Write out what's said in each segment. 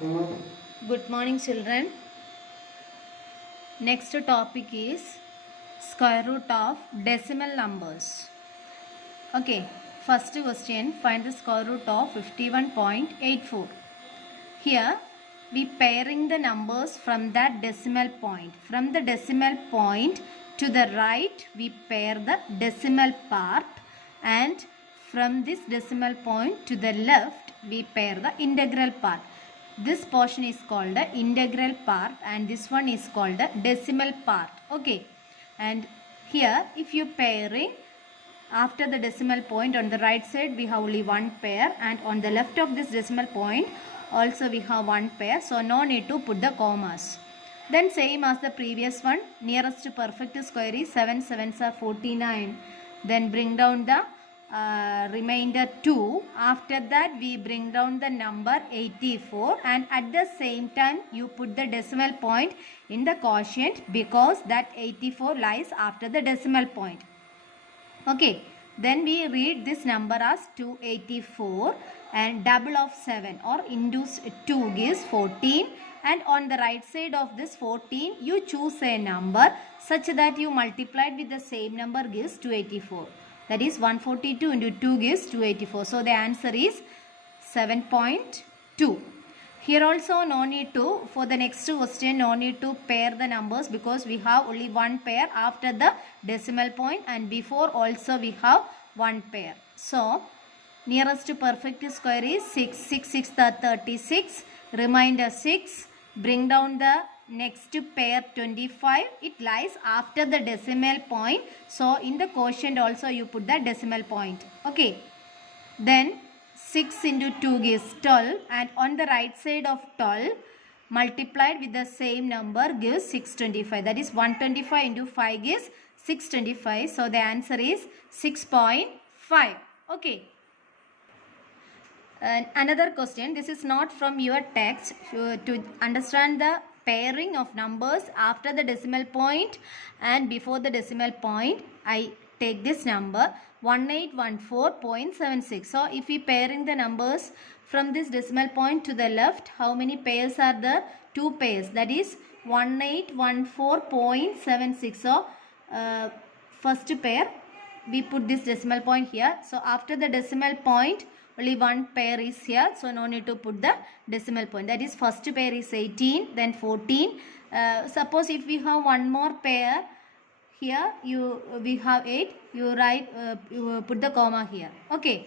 Good morning, children. Next topic is square root of decimal numbers. Okay, first question, find the square root of 51.84. Here we pairing the numbers from that decimal point. From the decimal point to the right we pair the decimal part, and from this decimal point to the left we pair the integral part. This portion is called the integral part and this one is called the decimal part. Okay, and here if you pairing after the decimal point, on the right side we have only one pair, and on the left of this decimal point also we have one pair, so no need to put the commas. Then same as the previous one, nearest to perfect square is 7 sevens are 49. Then bring down the remainder 2. After that we bring down the number 84, and at the same time you put the decimal point in the quotient because that 84 lies after the decimal point. Okay, then we read this number as 284, and double of 7 or into 2 gives 14, and on the right side of this 14 you choose a number such that you multiplied with the same number gives 284. That is 142 into 2 gives 284. So the answer is 7.2. Here also no need to, for the next question, no need to pair the numbers because we have only one pair after the decimal point, and before also we have one pair. So nearest to perfect square is 6. 6 6 36. Remainder 6. Bring down the next pair 25. It lies after the decimal point. So in the quotient also you put the decimal point. Okay. Then 6 into 2 gives 12, and on the right side of 12 multiplied with the same number gives 625. That is 125 into 5 gives 625. So the answer is 6.5. Okay. Another question. This is not from your text. To understand the pairing of numbers after the decimal point and before the decimal point, I take this number 1814.76. So if we pairing the numbers from this decimal point to the left, how many pairs are there? 2 pairs. That is 1814.76. So first pair we put this decimal point here. So after the decimal point only one pair is here, so no need to put the decimal point. That is first pair is 18, then 14. Suppose if we have one more pair here, we have 8, you write you put the comma here. Okay,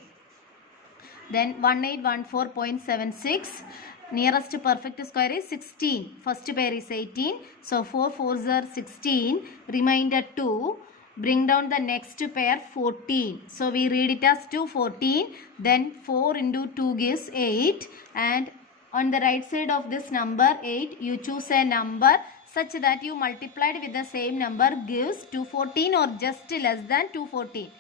then 1814.76. nearest to perfect square is 16. First pair is 18, so 4 4s are 16. Remainder 2. Bring down the next pair 14. So we read it as 214. Then 4 into 2 gives 8. And on the right side of this number 8, you choose a number such that you multiplied with the same number gives 214 or just less than 214.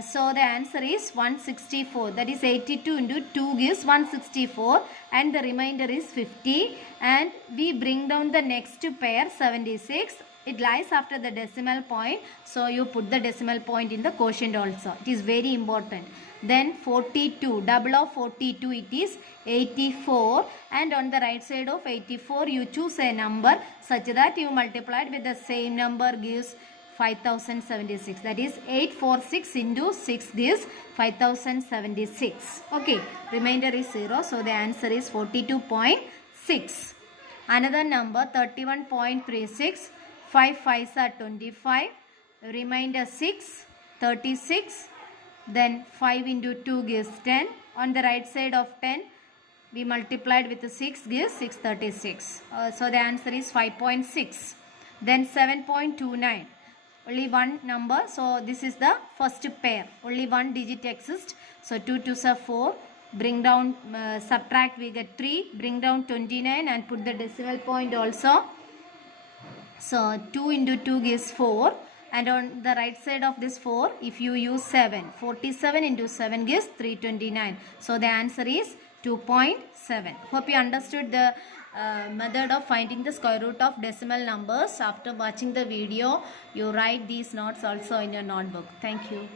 So the answer is 164. That is 82 into 2 gives 164, and the remainder is 50. And we bring down the next pair 76. It lies after the decimal point, so you put the decimal point in the quotient also. It is very important. Then 42, double of 42, it is 84, and on the right side of 84 you choose a number such that you multiplied with the same number gives 5076. That is 846 into 6 gives 5076. Okay, remainder is 0, so the answer is 42.6. Another number 31.36. 5 5s are 25, remainder 6, 36, then 5 into 2 gives 10. On the right side of 10, we multiplied with 6 gives 636. So the answer is 5.6. Then 7.29, only one number, so this is the first pair, only one digit exists. So 2 2s are 4, bring down, subtract, we get 3, bring down 29 and put the decimal point also. So 2 into 2 gives 4, and on the right side of this 4, if you use 7, 47 into 7 gives 329. So the answer is 2.7. Hope you understood the method of finding the square root of decimal numbers. After watching the video, you write these notes also in your notebook. Thank you.